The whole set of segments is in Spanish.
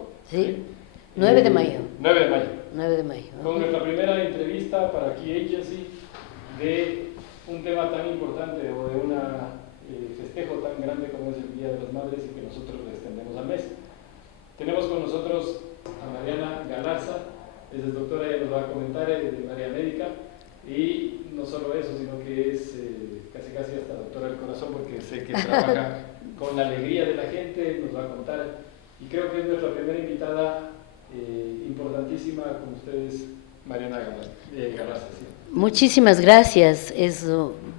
¿correcto? Sí, 9 de mayo. 9 de mayo. 9 de mayo. Con nuestra primera entrevista para Key Agency de un tema tan importante o de un festejo tan grande como es el Día de las Madres y que nosotros le extendemos al mes. Tenemos con nosotros a Mariana Galarza, es doctora, ella nos va a comentar, de área médica, y no solo eso, sino que es casi hasta doctora del corazón, porque sé que trabaja con la alegría de la gente, nos va a contar, y creo que es nuestra primera invitada importantísima con ustedes, Mariana Galarza. ¿Sí? Muchísimas gracias, es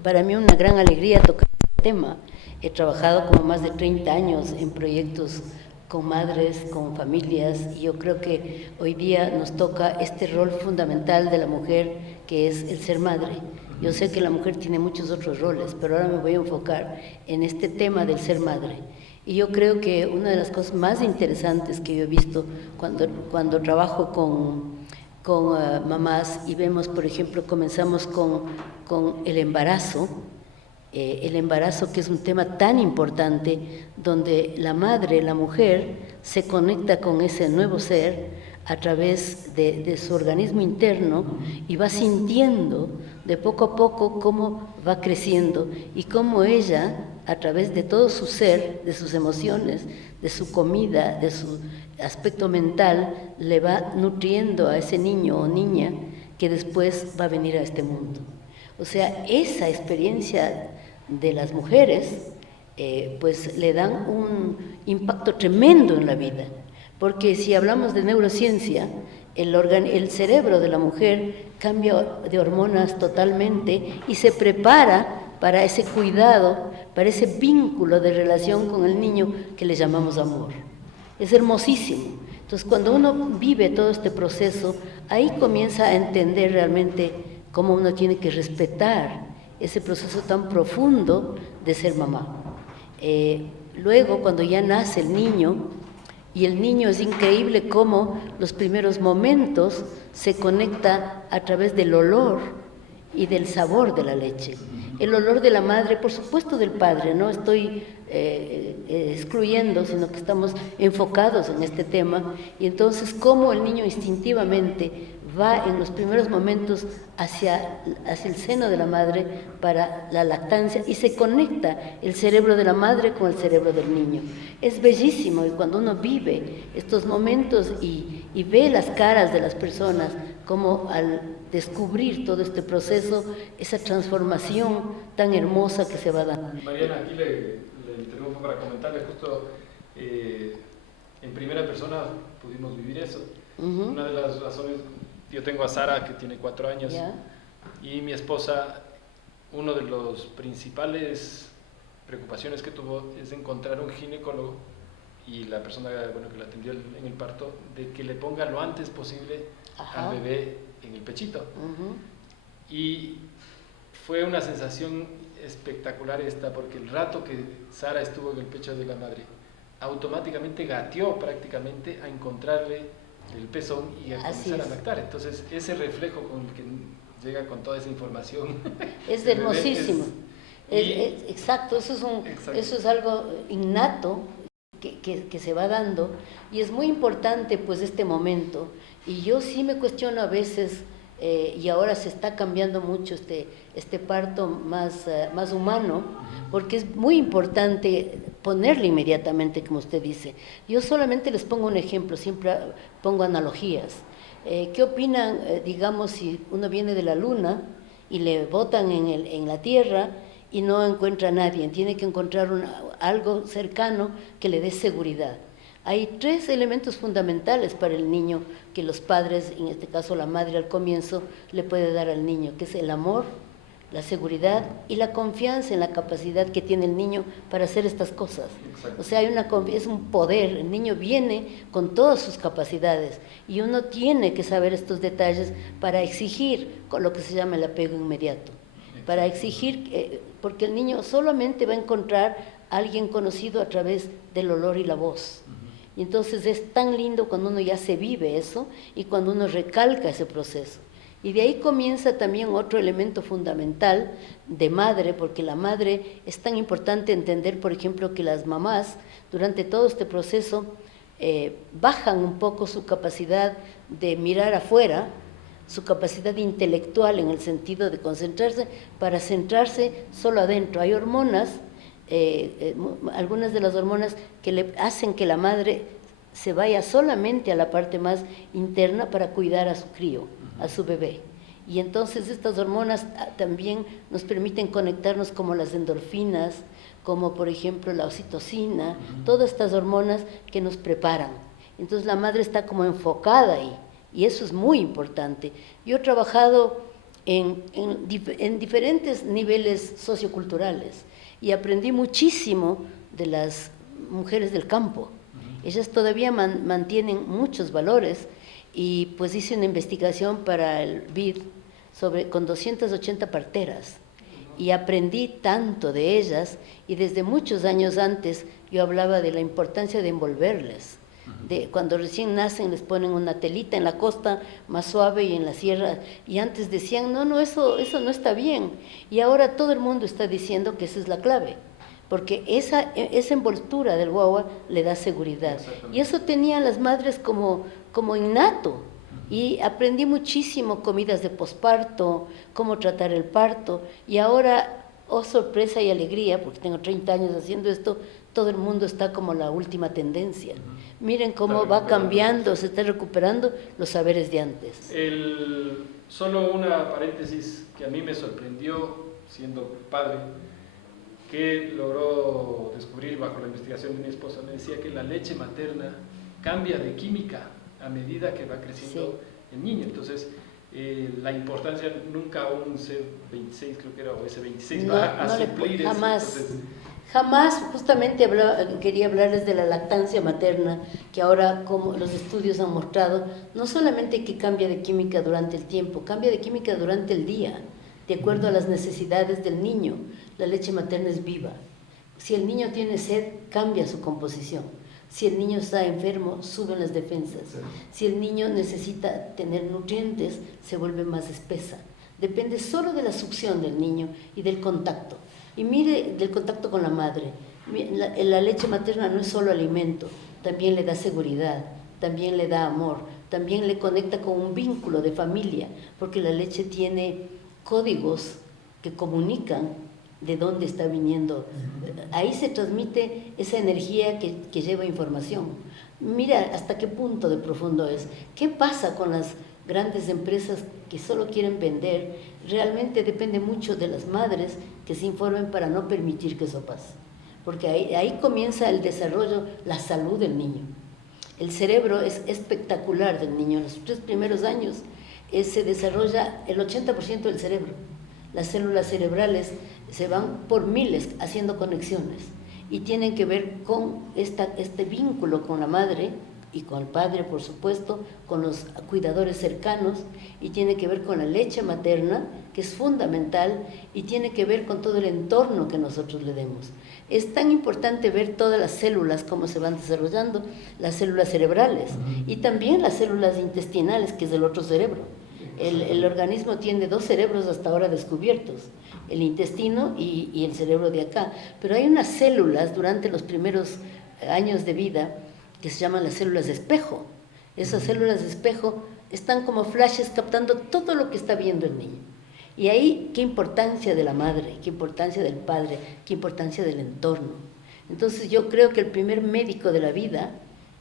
para mí una gran alegría tocar este tema. He trabajado como más de 30 años en proyectos con madres, con familias, y yo creo que hoy día nos toca este rol fundamental de la mujer, que es el ser madre. Yo sé que la mujer tiene muchos otros roles, pero ahora me voy a enfocar en este tema del ser madre. Y yo creo que una de las cosas más interesantes que yo he visto cuando trabajo con mamás y vemos, por ejemplo, comenzamos con el embarazo que es un tema tan importante, donde la madre, la mujer, se conecta con ese nuevo ser a través de su organismo interno y va sintiendo de poco a poco cómo va creciendo y cómo ella, a través de todo su ser, de sus emociones, de su comida, de su aspecto mental, le va nutriendo a ese niño o niña que después va a venir a este mundo. O sea, esa experiencia de las mujeres, pues le dan un impacto tremendo en la vida, porque si hablamos de neurociencia, el cerebro de la mujer cambia de hormonas totalmente y se prepara para ese cuidado, para ese vínculo de relación con el niño que le llamamos amor. Es hermosísimo. Entonces, cuando uno vive todo este proceso, ahí comienza a entender realmente cómo uno tiene que respetar ese proceso tan profundo de ser mamá. Luego, cuando ya nace el niño, y el niño es increíble cómo los primeros momentos se conecta a través del olor y del sabor de la leche. El olor de la madre, por supuesto del padre, no estoy excluyendo, sino que estamos enfocados en este tema, y entonces cómo el niño instintivamente va en los primeros momentos hacia el seno de la madre para la lactancia y se conecta el cerebro de la madre con el cerebro del niño. Es bellísimo, y cuando uno vive estos momentos y ve las caras de las personas, como al descubrir todo este proceso, esa transformación tan hermosa que se va dando. Mariana, aquí le interrumpo para comentarle justo en primera persona pudimos vivir eso. Una de las razones, yo tengo a Sara que tiene 4 años y mi esposa, uno de los principales preocupaciones que tuvo es encontrar un ginecólogo y la persona que la atendió en el parto, de que le ponga lo antes posible al bebé en el pechito. Y fue una sensación espectacular esta, porque el rato que Sara estuvo en el pecho de la madre, automáticamente gateó prácticamente a encontrarle el pezón y a comenzar a lactar. Entonces ese reflejo con el que llega con toda esa información es hermosísimo. Exacto, eso es algo innato que se va dando, y es muy importante pues este momento. Y yo sí me cuestiono a veces, y ahora se está cambiando mucho este parto más humano, porque es muy importante ponerle inmediatamente, como usted dice. Yo solamente les pongo un ejemplo, siempre pongo analogías. ¿Qué opinan, digamos, si uno viene de la luna y le botan en la tierra y no encuentra a nadie? Tiene que encontrar algo cercano que le dé seguridad. Hay 3 elementos fundamentales para el niño que los padres, en este caso la madre al comienzo, le puede dar al niño, que es el amor, la seguridad y la confianza en la capacidad que tiene el niño para hacer estas cosas. Exacto. O sea, es un poder, el niño viene con todas sus capacidades y uno tiene que saber estos detalles para exigir con lo que se llama el apego inmediato, para exigir, porque el niño solamente va a encontrar a alguien conocido a través del olor y la voz. Y entonces es tan lindo cuando uno ya se vive eso y cuando uno recalca ese proceso. Y de ahí comienza también otro elemento fundamental de madre, porque la madre es tan importante entender, por ejemplo, que las mamás durante todo este proceso bajan un poco su capacidad de mirar afuera, su capacidad intelectual en el sentido de concentrarse, para centrarse solo adentro. Hay hormonas, algunas de las hormonas que le hacen que la madre se vaya solamente a la parte más interna para cuidar a su crío, a su bebé. Y entonces estas hormonas también nos permiten conectarnos, como las endorfinas, como por ejemplo la oxitocina, todas estas hormonas que nos preparan. Entonces la madre está como enfocada ahí, y eso es muy importante. Yo he trabajado en diferentes niveles socioculturales y aprendí muchísimo de las mujeres del campo. Ellas todavía mantienen muchos valores, y pues hice una investigación para el BID con 280 parteras, y aprendí tanto de ellas, y desde muchos años antes yo hablaba de la importancia de envolverles. Cuando recién nacen les ponen una telita en la costa más suave y en la sierra, y antes decían, no, eso no está bien, y ahora todo el mundo está diciendo que esa es la clave, porque esa envoltura del guagua le da seguridad, y eso tenían las madres como innato. Y aprendí muchísimo, comidas de posparto, cómo tratar el parto, y ahora, oh sorpresa y alegría, porque tengo 30 años haciendo esto, todo el mundo está como la última tendencia. Miren cómo va cambiando, se está recuperando los saberes de antes. Solo una paréntesis que a mí me sorprendió siendo padre, que logró descubrir bajo la investigación de mi esposa. Me decía que la leche materna cambia de química a medida que va creciendo el niño. Entonces, la importancia, nunca un C26, creo que era, o S26, va a suplir eso. Jamás, justamente quería hablarles de la lactancia materna, que ahora, como los estudios han mostrado, no solamente que cambia de química durante el tiempo, cambia de química durante el día, de acuerdo a las necesidades del niño. La leche materna es viva. Si el niño tiene sed, cambia su composición. Si el niño está enfermo, suben las defensas. Si el niño necesita tener nutrientes, se vuelve más espesa. Depende solo de la succión del niño y del contacto. Y mire, del contacto con la madre. La leche materna no es solo alimento, también le da seguridad, también le da amor, también le conecta con un vínculo de familia, porque la leche tiene códigos que comunican de dónde está viniendo. Ahí se transmite esa energía que lleva información. Mira hasta qué punto de profundo es. ¿Qué pasa con las grandes empresas que solo quieren vender? Realmente depende mucho de las madres que se informen para no permitir que eso pase. Porque ahí comienza el desarrollo, la salud del niño. El cerebro es espectacular del niño. En los 3 primeros años se desarrolla el 80% del cerebro. Las células cerebrales se van por miles haciendo conexiones, y tienen que ver con este vínculo con la madre y con el padre, por supuesto, con los cuidadores cercanos, y tiene que ver con la leche materna, que es fundamental, y tiene que ver con todo el entorno que nosotros le demos. Es tan importante ver todas las células, cómo se van desarrollando, las células cerebrales, y también las células intestinales, que es el otro cerebro. El organismo tiene 2 cerebros hasta ahora descubiertos, el intestino y el cerebro de acá. Pero hay unas células durante los primeros años de vida que se llaman las células de espejo. Esas células de espejo están como flashes captando todo lo que está viendo el niño. Y ahí, qué importancia de la madre, qué importancia del padre, qué importancia del entorno. Entonces yo creo que el primer médico de la vida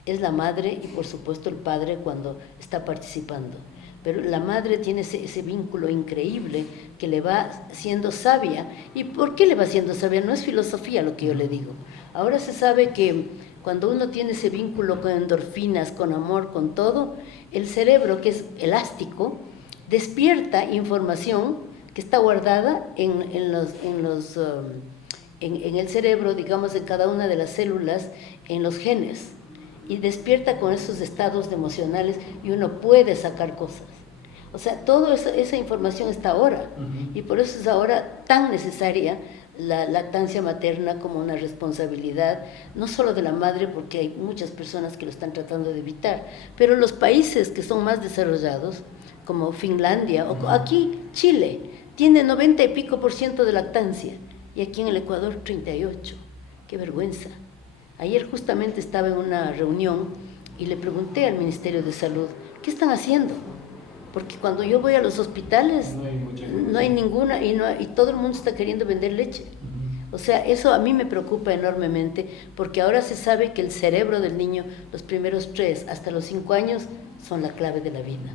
es la madre, y por supuesto el padre cuando está participando. Pero la madre tiene ese vínculo increíble que le va siendo sabia. ¿Y por qué le va siendo sabia? No es filosofía lo que yo le digo. Ahora se sabe que cuando uno tiene ese vínculo con endorfinas, con amor, con todo, el cerebro, que es elástico, despierta información que está guardada en el cerebro, digamos, en cada una de las células, en los genes, y despierta con esos estados emocionales, y uno puede sacar cosas. O sea, toda esa información está ahora, y por eso es ahora tan necesaria la lactancia materna como una responsabilidad, no solo de la madre, porque hay muchas personas que lo están tratando de evitar, pero los países que son más desarrollados, como Finlandia, o aquí Chile, tiene 90 y pico % de lactancia, y aquí en el Ecuador 38%. ¡Qué vergüenza! Ayer justamente estaba en una reunión y le pregunté al Ministerio de Salud, ¿qué están haciendo? Porque cuando yo voy a los hospitales no hay ninguna y todo el mundo está queriendo vender leche. O sea, eso a mí me preocupa enormemente, porque ahora se sabe que el cerebro del niño, los primeros 3 hasta los 5 años, son la clave de la vida.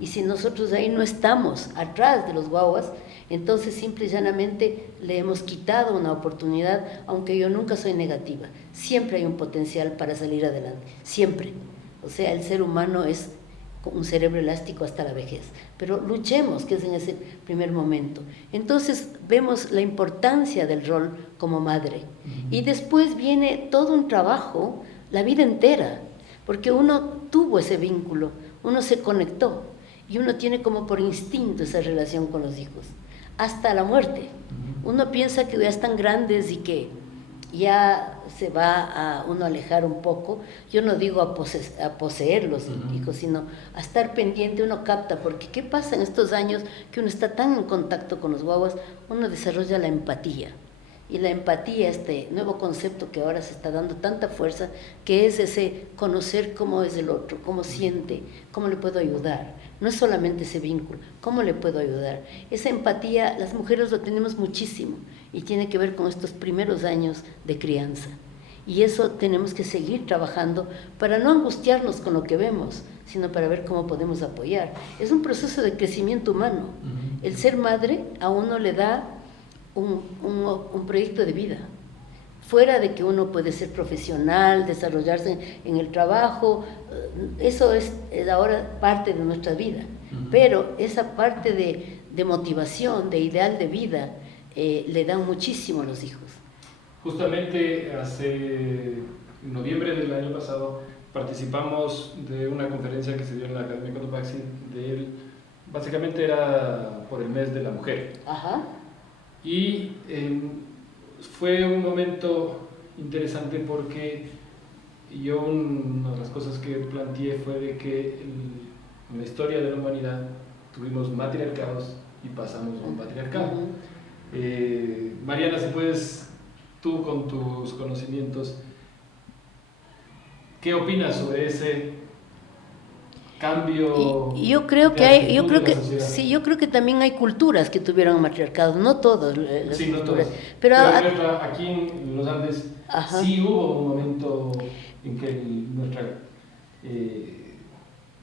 Y si nosotros ahí no estamos atrás de los guaguas, entonces simple y llanamente le hemos quitado una oportunidad, aunque yo nunca soy negativa. Siempre hay un potencial para salir adelante, siempre. O sea, el ser humano es un cerebro elástico hasta la vejez, pero luchemos, que es en ese primer momento. Entonces vemos la importancia del rol como madre, y después viene todo un trabajo, la vida entera, porque uno tuvo ese vínculo, uno se conectó, y uno tiene como por instinto esa relación con los hijos, hasta la muerte. Uno piensa que ya están grandes y que ya se va a uno alejar un poco. Yo no digo a poseer los hijos, sino a estar pendiente. Uno capta, porque ¿qué pasa en estos años que uno está tan en contacto con los guaguas? Uno desarrolla la empatía, y la empatía, este nuevo concepto que ahora se está dando tanta fuerza, que es ese conocer cómo es el otro, cómo siente, cómo le puedo ayudar. No es solamente ese vínculo, ¿cómo le puedo ayudar? Esa empatía, las mujeres lo tenemos muchísimo, y tiene que ver con estos primeros años de crianza. Y eso tenemos que seguir trabajando para no angustiarnos con lo que vemos, sino para ver cómo podemos apoyar. Es un proceso de crecimiento humano. El ser madre a uno le da un proyecto de vida. Fuera de que uno puede ser profesional, desarrollarse en el trabajo, eso es ahora parte de nuestra vida. Pero esa parte de motivación, de ideal de vida, le dan muchísimo a los hijos. Justamente en noviembre del año pasado participamos de una conferencia que se dio en la Academia Cotopaxi. Básicamente era por el mes de la mujer. Ajá. Y fue un momento interesante porque una de las cosas que planteé fue de que en la historia de la humanidad tuvimos matriarcados y pasamos a un patriarcado. Mariana, si puedes, tú con tus conocimientos, ¿qué opinas sobre ese cambio? Yo creo que también hay culturas que tuvieron matriarcado, no todas las sí, culturas. No todas. Pero aquí en los Andes sí hubo un momento en que nuestro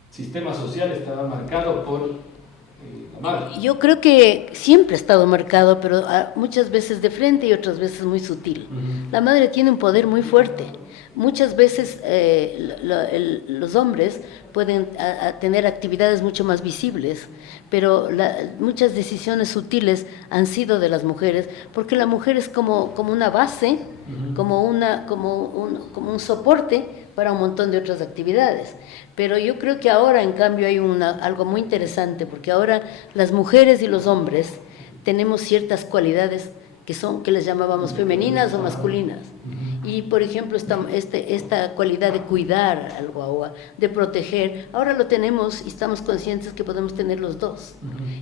sistema social estaba marcado por la madre. Yo creo que siempre ha estado marcado, pero muchas veces de frente y otras veces muy sutil. La madre tiene un poder muy fuerte. Muchas veces los hombres pueden tener actividades mucho más visibles, pero muchas decisiones sutiles han sido de las mujeres, porque la mujer es como una base, como un soporte para un montón de otras actividades. Pero yo creo que ahora, en cambio, hay algo muy interesante, porque ahora las mujeres y los hombres tenemos ciertas cualidades que les llamábamos femeninas o masculinas. Y, por ejemplo, esta cualidad de cuidar al guagua, de proteger, ahora lo tenemos y estamos conscientes que podemos tener los dos.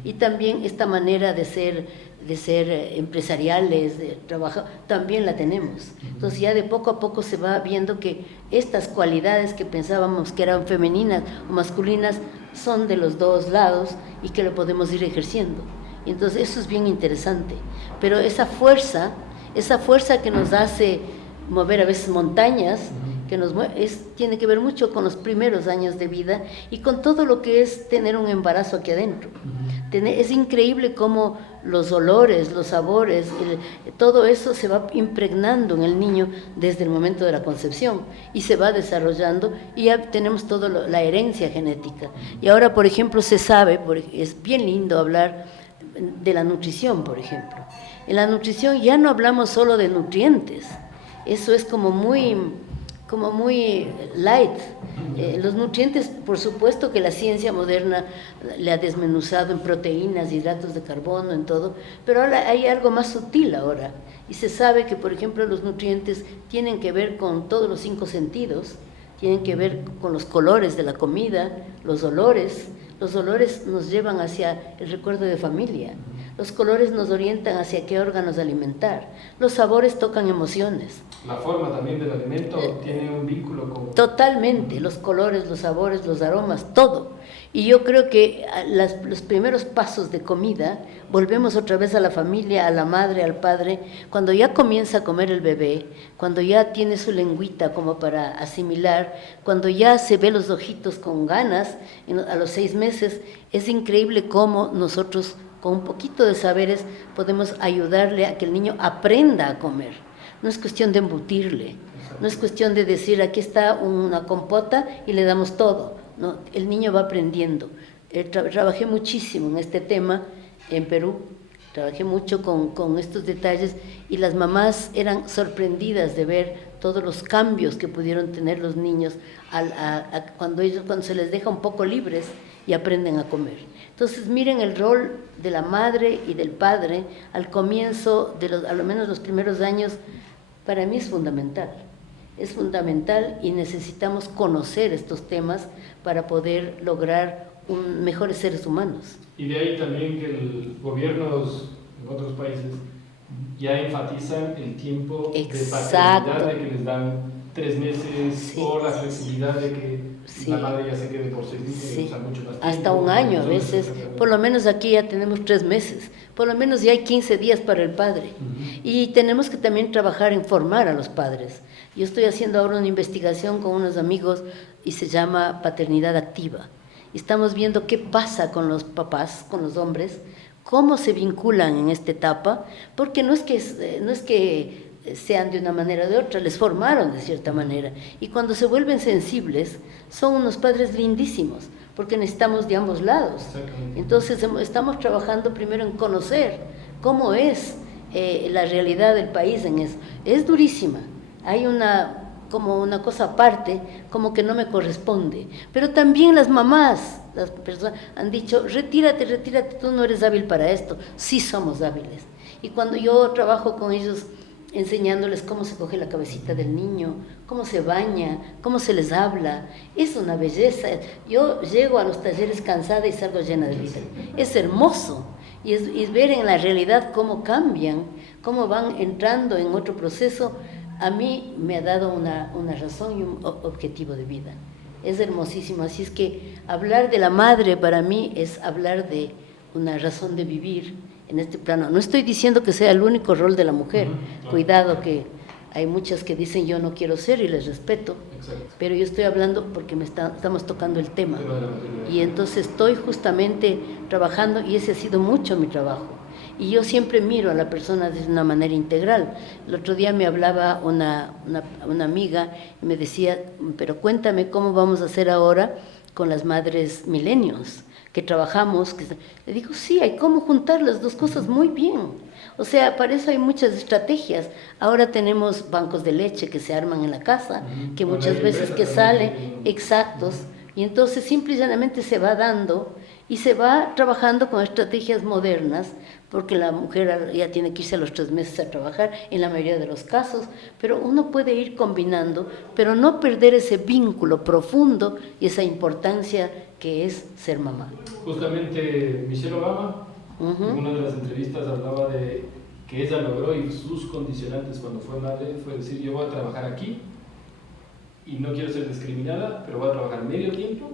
Y también esta manera de ser empresariales, de trabajar, también la tenemos. Entonces ya de poco a poco se va viendo que estas cualidades que pensábamos que eran femeninas o masculinas son de los dos lados y que lo podemos ir ejerciendo. Y entonces eso es bien interesante. Pero esa fuerza que nos hace mover a veces montañas, tiene que ver mucho con los primeros años de vida y con todo lo que es tener un embarazo aquí adentro. Es increíble cómo los olores, los sabores, todo eso se va impregnando en el niño desde el momento de la concepción y se va desarrollando, y ya tenemos toda la herencia genética. Y ahora, por ejemplo, se sabe, es bien lindo hablar de la nutrición, por ejemplo. En la nutrición ya no hablamos solo de nutrientes, eso es como muy light. Los nutrientes, por supuesto que la ciencia moderna le ha desmenuzado en proteínas, hidratos de carbono, en todo, pero ahora hay algo más sutil ahora, y se sabe que, por ejemplo, los nutrientes tienen que ver con todos los 5 sentidos, tienen que ver con los colores de la comida, los olores nos llevan hacia el recuerdo de familia. Los colores nos orientan hacia qué órganos alimentar. Los sabores tocan emociones. La forma también del alimento tiene un vínculo con... Totalmente, los colores, los sabores, los aromas, todo. Y yo creo que los primeros pasos de comida, volvemos otra vez a la familia, a la madre, al padre, cuando ya comienza a comer el bebé, cuando ya tiene su lengüita como para asimilar, cuando ya se ve los ojitos con ganas, a los 6 meses, es increíble cómo nosotros, con un poquito de saberes, podemos ayudarle a que el niño aprenda a comer. No es cuestión de embutirle, no es cuestión de decir, aquí está una compota y le damos todo. No, el niño va aprendiendo. Trabajé muchísimo en este tema en Perú, trabajé mucho con estos detalles y las mamás eran sorprendidas de ver todos los cambios que pudieron tener los niños cuando se les deja un poco libres y aprenden a comer. Entonces miren el rol de la madre y del padre al comienzo, a lo menos los primeros años, para mí es fundamental. Es fundamental y necesitamos conocer estos temas para poder lograr mejores seres humanos. Y de ahí también que los gobiernos en otros países ya enfatizan el tiempo de paternidad, de que les dan 3 meses, sí, o la flexibilidad de que sí, la madre ya se quede por 6 meses, sí, mucho más tiempo, hasta un año a veces. Por lo menos aquí ya tenemos 3 meses, por lo menos ya hay 15 días para el padre. Y tenemos que también trabajar en formar a los padres. Yo estoy haciendo ahora una investigación con unos amigos y se llama paternidad activa. Estamos viendo qué pasa con los papás, con los hombres, cómo se vinculan en esta etapa, porque no es que sean de una manera o de otra, les formaron de cierta manera. Y cuando se vuelven sensibles, son unos padres lindísimos, porque necesitamos de ambos lados. Entonces estamos trabajando primero en conocer cómo es la realidad del país en eso. Es durísima. Hay como una cosa aparte, como que no me corresponde. Pero también las mamás, las personas han dicho, retírate, tú no eres hábil para esto. Sí somos hábiles. Y cuando yo trabajo con ellos, enseñándoles cómo se coge la cabecita del niño, cómo se baña, cómo se les habla, es una belleza. Yo llego a los talleres cansada y salgo llena de vida. Es hermoso. Y es ver en la realidad cómo cambian, cómo van entrando en otro proceso. A mí me ha dado una razón y un objetivo de vida. Es hermosísimo. Así es que hablar de la madre para mí es hablar de una razón de vivir en este plano. No estoy diciendo que sea el único rol de la mujer. Cuidado, que hay muchas que dicen yo no quiero ser y les respeto. Exacto. Pero yo estoy hablando porque estamos tocando el tema. Y entonces estoy justamente trabajando y ese ha sido mucho mi trabajo. Y yo siempre miro a la persona de una manera integral. El otro día me hablaba una amiga y me decía, pero cuéntame cómo vamos a hacer ahora con las madres millennials, que trabajamos. Le digo, sí, hay cómo juntar las dos cosas muy bien. O sea, para eso hay muchas estrategias. Ahora tenemos bancos de leche que se arman en la casa, que muchas veces que salen exactos, y entonces simple y llanamente se va dando y se va trabajando con estrategias modernas, porque la mujer ya tiene que irse a los 3 meses a trabajar en la mayoría de los casos, pero uno puede ir combinando, pero no perder ese vínculo profundo y esa importancia que es ser mamá. Justamente Michelle Obama, en una de las entrevistas hablaba de que ella logró, y sus condicionantes cuando fue madre fue decir, yo voy a trabajar aquí y no quiero ser discriminada, pero voy a trabajar medio tiempo,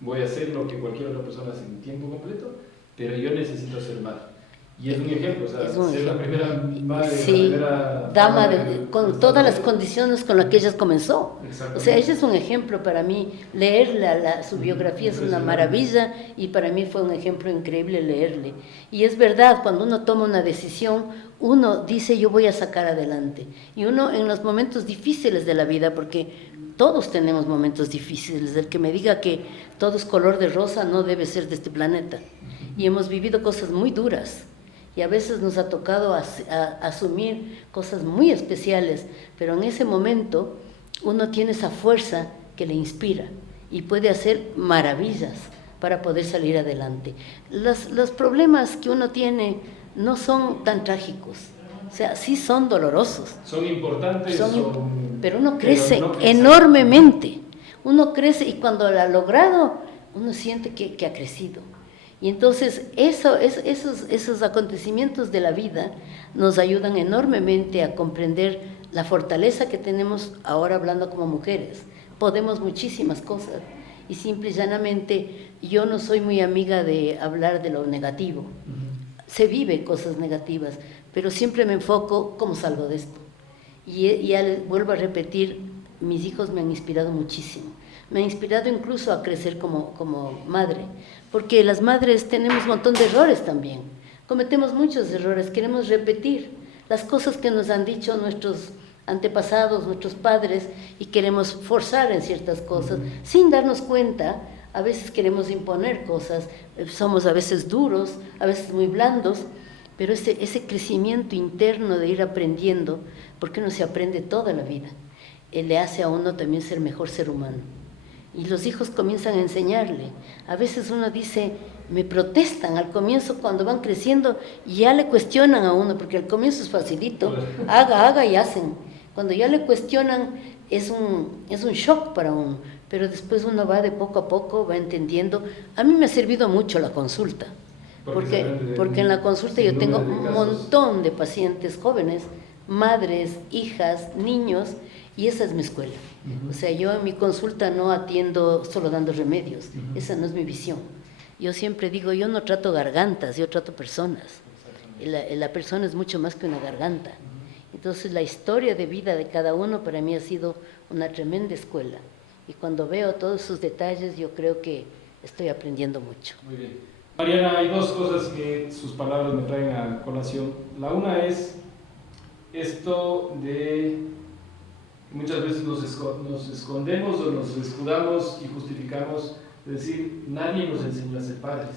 voy a hacer lo que cualquier otra persona hace en tiempo completo, pero yo necesito ser madre. Y es un ejemplo, o sea, ser la primera madre, sí, la primera dama con todas las condiciones con las que ella comenzó. O sea, ella es un ejemplo para mí. Leer su biografía es una maravilla y para mí fue un ejemplo increíble leerle. Y es verdad, cuando uno toma una decisión, uno dice yo voy a sacar adelante. Y uno en los momentos difíciles de la vida, porque todos tenemos momentos difíciles, el que me diga que todo es color de rosa no debe ser de este planeta. Y hemos vivido cosas muy duras. Y a veces nos ha tocado asumir cosas muy especiales, pero en ese momento uno tiene esa fuerza que le inspira y puede hacer maravillas para poder salir adelante. Los problemas que uno tiene no son tan trágicos, o sea, sí son dolorosos. Son importantes, pero uno crece enormemente. Uno crece y cuando lo ha logrado, uno siente que ha crecido. Y entonces esos acontecimientos de la vida nos ayudan enormemente a comprender la fortaleza que tenemos ahora hablando como mujeres. Podemos muchísimas cosas y simple y llanamente yo no soy muy amiga de hablar de lo negativo. Se viven cosas negativas, pero siempre me enfoco cómo salgo de esto. Y ya les vuelvo a repetir, mis hijos me han inspirado muchísimo. Me han inspirado incluso a crecer como madre, porque las madres tenemos un montón de errores también. Cometemos muchos errores, queremos repetir las cosas que nos han dicho nuestros antepasados, nuestros padres, y queremos forzar en ciertas cosas, sin darnos cuenta. A veces queremos imponer cosas, somos a veces duros, a veces muy blandos, pero ese crecimiento interno de ir aprendiendo, porque uno se aprende toda la vida, le hace a uno también ser mejor ser humano. Y los hijos comienzan a enseñarle. A veces uno dice, me protestan al comienzo cuando van creciendo y ya le cuestionan a uno, porque al comienzo es facilito, haga y hacen. Cuando ya le cuestionan es un shock para uno, pero después uno va de poco a poco, va entendiendo. A mí me ha servido mucho la consulta, porque en la consulta yo tengo un montón de pacientes jóvenes, madres, hijas, niños, y esa es mi escuela. O sea, yo en mi consulta no atiendo solo dando remedios, esa no es mi visión. Yo siempre digo, yo no trato gargantas, yo trato personas. La persona es mucho más que una garganta. Entonces la historia de vida de cada uno para mí ha sido una tremenda escuela. Y cuando veo todos esos detalles, yo creo que estoy aprendiendo mucho. Muy bien. Mariana, hay dos cosas que sus palabras me traen a colación. La una es esto de muchas veces nos escondemos o nos escudamos y justificamos, es decir, nadie nos enseñó a ser padres,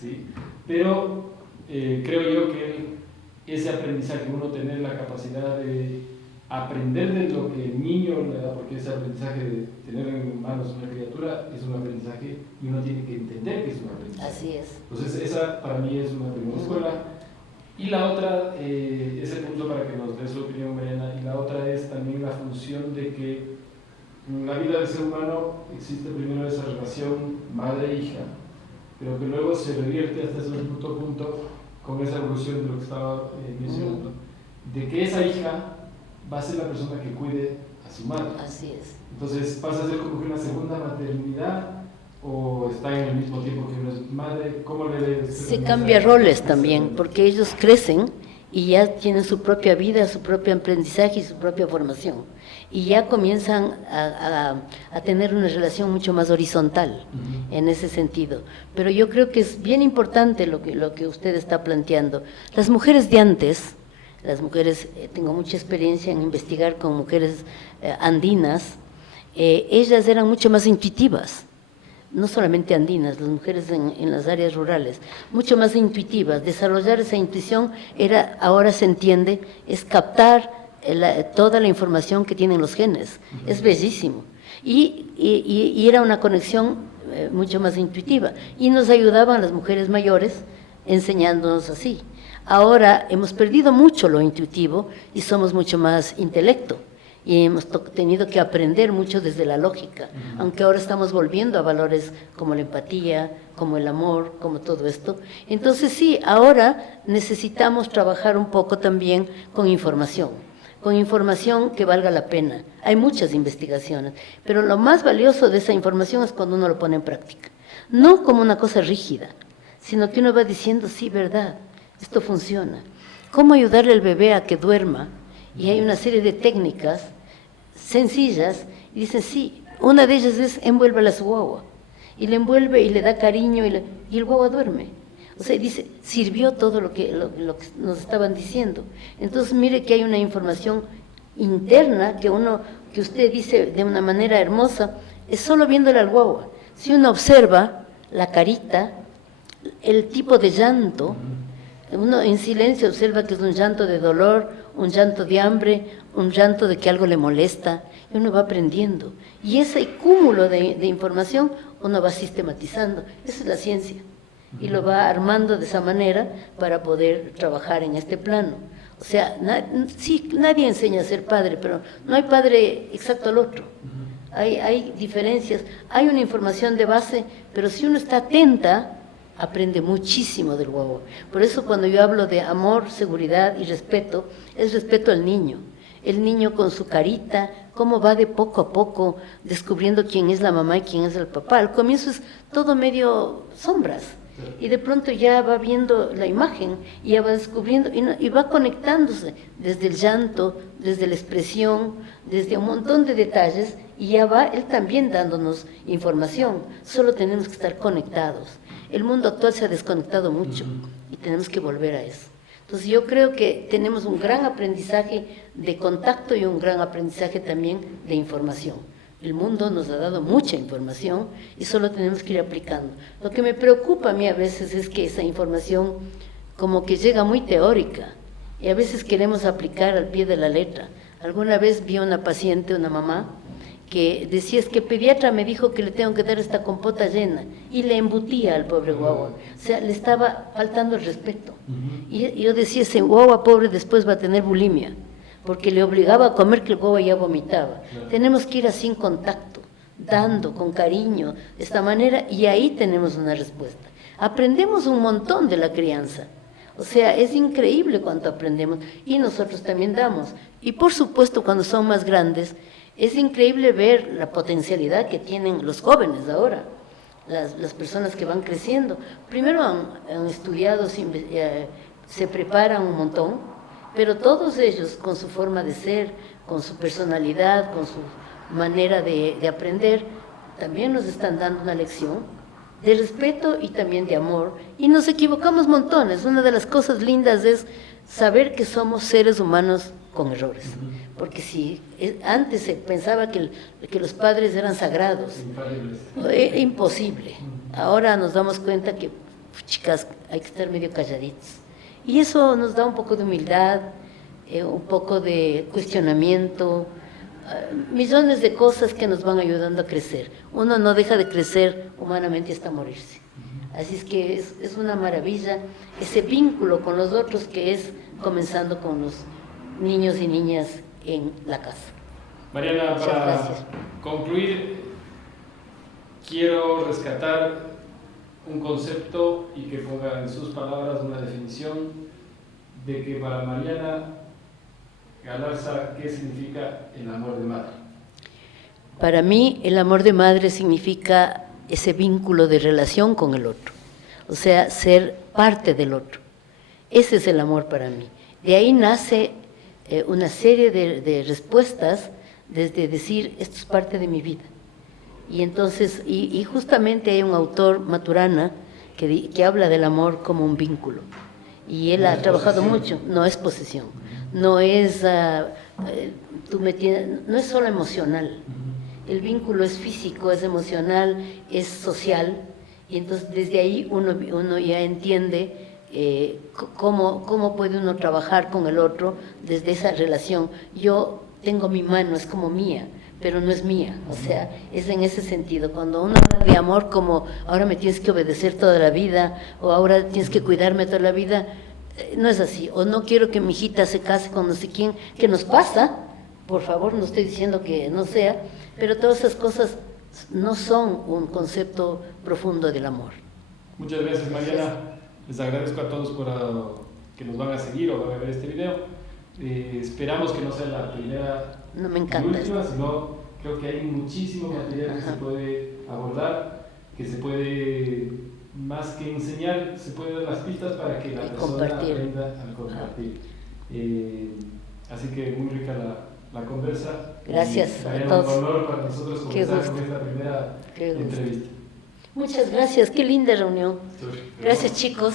¿sí? Pero creo yo que ese aprendizaje, uno tener la capacidad de aprender de lo que el niño le da, porque ese aprendizaje de tener en manos una criatura es un aprendizaje y uno tiene que entender que es un aprendizaje. Así es. Entonces esa para mí es una primera escuela. Y la otra, ese punto para que nos dé su opinión, Mariana, y la otra es también la función de que en la vida del ser humano existe primero esa relación madre-hija, pero que luego se revierte hasta ese punto con esa evolución de lo que estaba mencionando, de que esa hija va a ser la persona que cuide a su madre. Así es. Entonces pasa a ser como que una segunda maternidad, o está en el mismo tiempo que una madre. ¿Cómo le se cambia roles también, porque ellos crecen y ya tienen su propia vida, su propio aprendizaje y su propia formación, y ya comienzan a tener una relación mucho más horizontal en ese sentido. Pero yo creo que es bien importante lo que usted está planteando. Las mujeres de antes, tengo mucha experiencia en investigar con mujeres andinas, ellas eran mucho más intuitivas. No solamente andinas, las mujeres en las áreas rurales, mucho más intuitivas. Desarrollar esa intuición ahora se entiende, es captar toda la información que tienen los genes. Es bellísimo. Y era una conexión mucho más intuitiva. Y nos ayudaban las mujeres mayores enseñándonos así. Ahora hemos perdido mucho lo intuitivo y somos mucho más intelecto. Y hemos tenido que aprender mucho desde la lógica, aunque ahora estamos volviendo a valores como la empatía, como el amor, como todo esto. Entonces sí, ahora necesitamos trabajar un poco también con información que valga la pena. Hay muchas investigaciones, pero lo más valioso de esa información es cuando uno lo pone en práctica. No como una cosa rígida, sino que uno va diciendo, sí, verdad, esto funciona. ¿Cómo ayudarle al bebé a que duerma? Y hay una serie de técnicas sencillas, y dicen, sí, una de ellas es envuélvela a su guagua, y le envuelve y le da cariño, y el guagua duerme. O sea, dice, sirvió todo lo que nos estaban diciendo. Entonces, mire que hay una información interna que usted dice de una manera hermosa, es solo viéndole al guagua. Si uno observa la carita, el tipo de llanto, uno en silencio observa que es un llanto de dolor, un llanto de hambre, un llanto de que algo le molesta, y uno va aprendiendo. Y ese cúmulo de información uno va sistematizando. Esa es la ciencia. Y lo va armando de esa manera para poder trabajar en este plano. O sea, sí, nadie enseña a ser padre, pero no hay padre exacto al otro. Hay diferencias, hay una información de base, pero si uno está atenta, aprende muchísimo del guagua. Por eso cuando yo hablo de amor, seguridad y respeto, es respeto al niño. El niño con su carita, cómo va de poco a poco descubriendo quién es la mamá y quién es el papá. Al comienzo es todo medio sombras y de pronto ya va viendo la imagen y ya va descubriendo y va conectándose desde el llanto, desde la expresión, desde un montón de detalles y ya va él también dándonos información. Solo tenemos que estar conectados. El mundo actual se ha desconectado mucho y tenemos que volver a eso. Entonces yo creo que tenemos un gran aprendizaje de contacto y un gran aprendizaje también de información. El mundo nos ha dado mucha información y solo tenemos que ir aplicando. Lo que me preocupa a mí a veces es que esa información como que llega muy teórica y a veces queremos aplicar al pie de la letra. Alguna vez vi a una paciente, una mamá, que decía, es que el pediatra me dijo que le tengo que dar esta compota llena, y le embutía al pobre guagua, o sea, le estaba faltando el respeto. Y yo decía, ese guagua pobre después va a tener bulimia, porque le obligaba a comer que el guagua ya vomitaba. Tenemos que ir así en contacto, dando con cariño, de esta manera, y ahí tenemos una respuesta. Aprendemos un montón de la crianza, o sea, es increíble cuánto aprendemos, y nosotros también damos. Y por supuesto, cuando son más grandes, es increíble ver la potencialidad que tienen los jóvenes ahora, las personas que van creciendo. Primero han estudiado, se preparan un montón, pero todos ellos con su forma de ser, con su personalidad, con su manera de aprender, también nos están dando una lección de respeto y también de amor. Y nos equivocamos montones. Una de las cosas lindas es saber que somos seres humanos con errores, porque si antes se pensaba que los padres eran sagrados, imposible. Ahora nos damos cuenta que, chicas, hay que estar medio calladitos, y eso nos da un poco de humildad, un poco de cuestionamiento, millones de cosas que nos van ayudando a crecer. Uno no deja de crecer humanamente hasta morirse. Así es que es una maravilla ese vínculo con los otros que es comenzando con los niños y niñas en la casa. Mariana, para concluir, quiero rescatar un concepto y que ponga en sus palabras una definición de que para Mariana Galarza, ¿qué significa el amor de madre? Para mí, el amor de madre significa ese vínculo de relación con el otro, o sea, ser parte del otro. Ese es el amor para mí. De ahí nace una serie de respuestas, desde decir, esto es parte de mi vida. Y entonces, y justamente hay un autor, Maturana, que habla del amor como un vínculo. Y él ha trabajado mucho, no es posesión, no es, no es solo emocional. El vínculo es físico, es emocional, es social, y entonces desde ahí uno ya entiende cómo puede uno trabajar con el otro desde esa relación. Yo tengo mi mano, es como mía, pero no es mía, o sea, es en ese sentido. Cuando uno habla de amor como ahora me tienes que obedecer toda la vida, o ahora tienes que cuidarme toda la vida, no es así. O no quiero que mi hijita se case con no sé quién, que nos pasa, por favor, no estoy diciendo que no sea, pero todas esas cosas no son un concepto profundo del amor. Muchas gracias, Mariana. Les agradezco a todos por que nos van a seguir o van a ver este video. Esperamos que no sea la primera no me encanta y última, sino creo que hay muchísimo material que se puede abordar, que se puede, más que enseñar, se puede dar las pistas para que la persona aprenda a compartir. Así que muy rica la conversa. Gracias a todos. Un honor para nosotros comenzar con esta primera entrevista. Muchas gracias, qué linda reunión. Gracias, chicos.